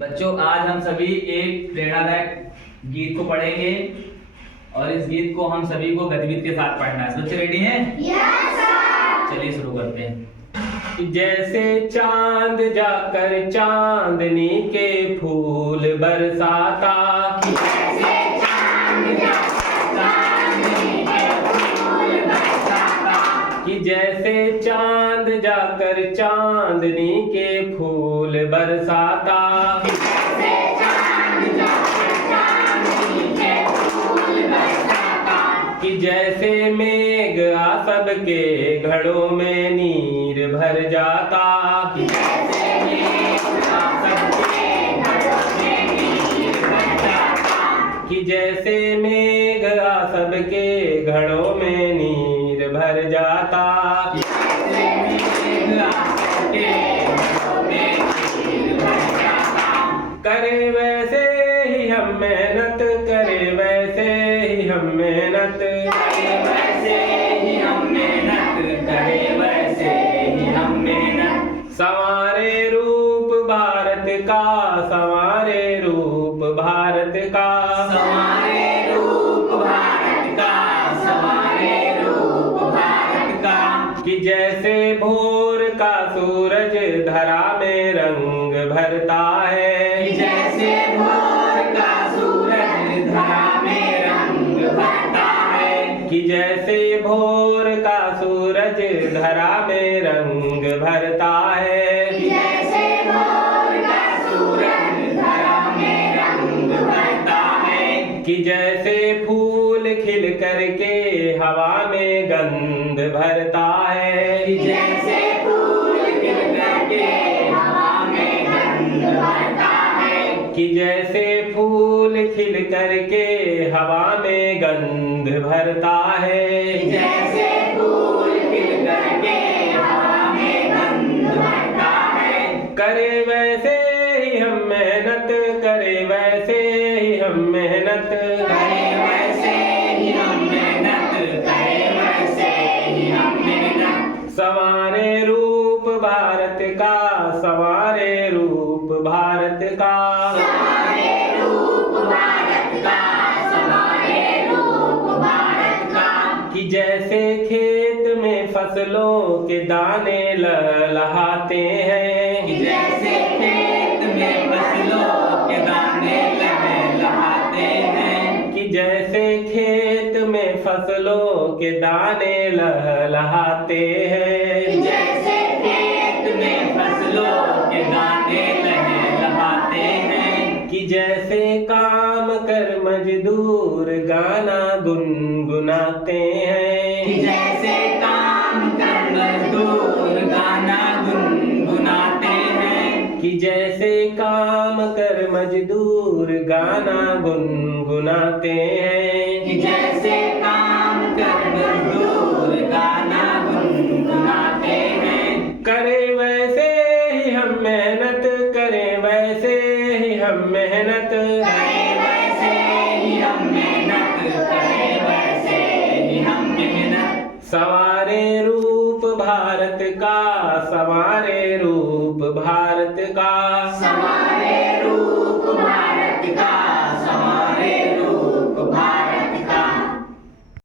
बच्चों, आज हम सभी एक प्रेरणादायक गीत को पढ़ेंगे और इस गीत को हम सभी को गतिविधि के साथ पढ़ना है। बच्चे रेडी हैं? Yes sir. चलिए शुरू करते हैं। जैसे चांद जाकर चांदनी के फूल बरसाता, जैसे चांद जाकर चांदनी के फूल बरसाता, कि जैसे चांद जाकर चांदनी के फूल बरसाता, जैसे चांद जाकर चांदनी के फूल बरसाता, कि जैसे मेघ आ सबके घड़ों में नीर भर जाता, जैसे मेघ आ सबके घड़ों में नीर भर जाता, कि जैसे मेघ आ सबके घड़ों में नीर भर जाता, जैसे मेघ आ सबके घड़ों में नीर भर जाता, करे वैसे ही हम मेहनत, करे वैसे ही हम मेहनत, करे वैसे ही हम मेहनत, करे वैसे ही हम मेहनत, संवारे रूप भारत का, संवारे रूप भारत का, संवारे रूप भारत का, संवारे रूप भारत का, कि जैसे भोर का सूरज धरा में रंग भरता है, जैसे भोर का सूरज धरा में रंग भरता है, कि जैसे भोर का सूरज धरा में रंग भरता है, जैसे भोर का सूरज धरा में रंग भरता है, कि जैसे फूल खिल करके हवा में गंध भरता है, जैसे फूल खिल करके हवा में गंध भरता है, कि जैसे फूल खिल करके हवा में गंध भरता है, जैसे फूल खिल करके हवा में गंध भरता है, करे वैसे ही हम मेहनत, करे वैसे ही हम मेहनत, करे वैसे ही हम मेहनत, करे वैसे ही हम मेहनत, संवारे रूप भारत का, संवारे रूप भारत का, संवारे रूप भारत का, संवारे रूप भारत का, कि जैसे खेत में फसलों के दाने लहलहाते हैं, कि जैसे खेत में फसलों के दाने लहलहाते हैं, कि जैसे खेत में फसलों के दाने लहलहाते हैं, जैसे खेत में फसलों के दाने लहलहाते हैं, कि जैसे काम कर मजदूर गाना गुनगुनाते हैं, कि जैसे काम कर मजदूर गाना गुनगुनाते हैं, कि जैसे काम कर मजदूर गाना गुनगुनाते हैं, कि जैसे काम कर मजदूर गाना गुनगुनाते हैं, करे वैसे ही हम मेहनत, करे वैसे ही हम मेहनत, करे वैसे ही हम मेहनत, करे वैसे ही हम मेहनत, संवारे रूप भारत का, संवारे रूप भारत का, संवारे